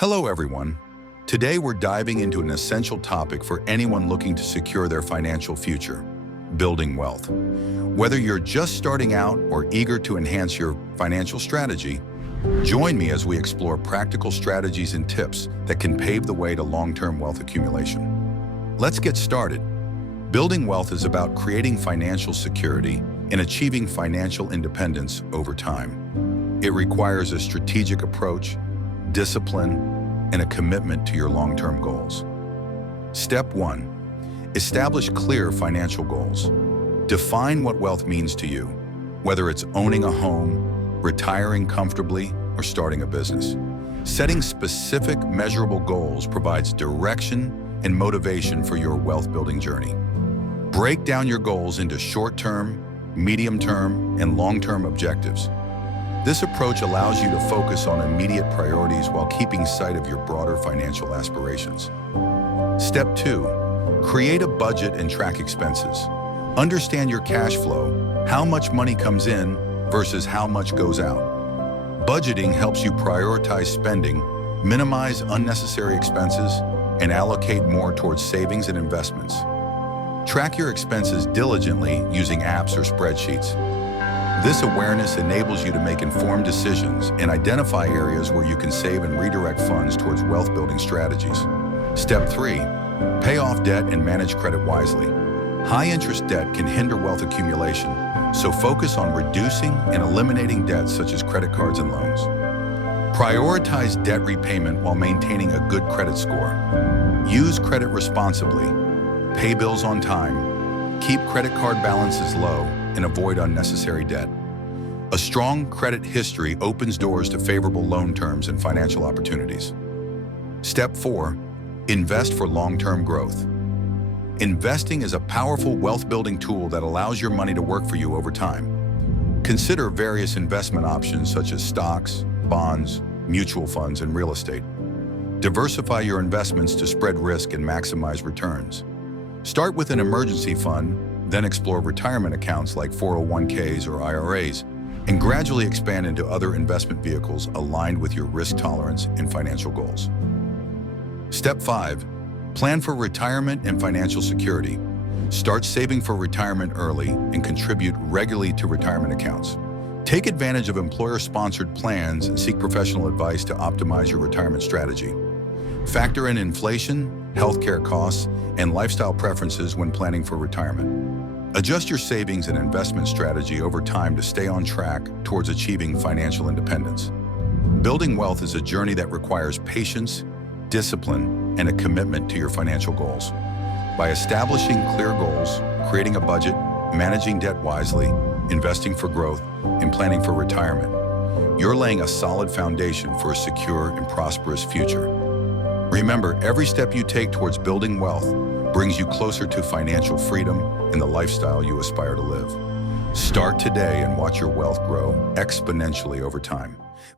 Hello, everyone. Today, we're diving into an essential topic for anyone looking to secure their financial future: building wealth. Whether you're just starting out or eager to enhance your financial strategy, join me as we explore practical strategies and tips that can pave the way to long-term wealth accumulation. Let's get started. Building wealth is about creating financial security and achieving financial independence over time. It requires a strategic approach, discipline, and a commitment to your long-term goals. Step 1. Establish clear financial goals. Define what wealth means to you, whether it's owning a home, retiring comfortably, or starting a business. Setting specific, measurable goals provides direction and motivation for your wealth-building journey. Break down your goals into short-term, medium-term, and long-term objectives. This approach allows you to focus on immediate priorities while keeping sight of your broader financial aspirations. Step 2. Create a budget and track expenses. Understand your cash flow, how much money comes in versus how much goes out. Budgeting helps you prioritize spending, minimize unnecessary expenses, and allocate more towards savings and investments. Track your expenses diligently using apps or spreadsheets. This awareness enables you to make informed decisions and identify areas where you can save and redirect funds towards wealth-building strategies. Step 3. Pay off debt and manage credit wisely. High-interest debt can hinder wealth accumulation, so focus on reducing and eliminating debts such as credit cards and loans. Prioritize debt repayment while maintaining a good credit score. Use credit responsibly. Pay bills on time. Keep credit card balances low and avoid unnecessary debt. A strong credit history opens doors to favorable loan terms and financial opportunities. Step 4. Invest for long-term growth. Investing is a powerful wealth-building tool that allows your money to work for you over time. Consider various investment options such as stocks, bonds, mutual funds, and real estate. Diversify your investments to spread risk and maximize returns. Start with an emergency fund, then explore retirement accounts like 401ks or IRAs, and gradually expand into other investment vehicles aligned with your risk tolerance and financial goals. Step 5. Plan for retirement and financial security. Start saving for retirement early and contribute regularly to retirement accounts. Take advantage of employer-sponsored plans and seek professional advice to optimize your retirement strategy. Factor in inflation, healthcare costs, and lifestyle preferences when planning for retirement. Adjust your savings and investment strategy over time to stay on track towards achieving financial independence. Building wealth is a journey that requires patience, discipline, and a commitment to your financial goals. By establishing clear goals, creating a budget, managing debt wisely, investing for growth, and planning for retirement, you're laying a solid foundation for a secure and prosperous future. Remember, every step you take towards building wealth brings you closer to financial freedom and the lifestyle you aspire to live. Start today and watch your wealth grow exponentially over time.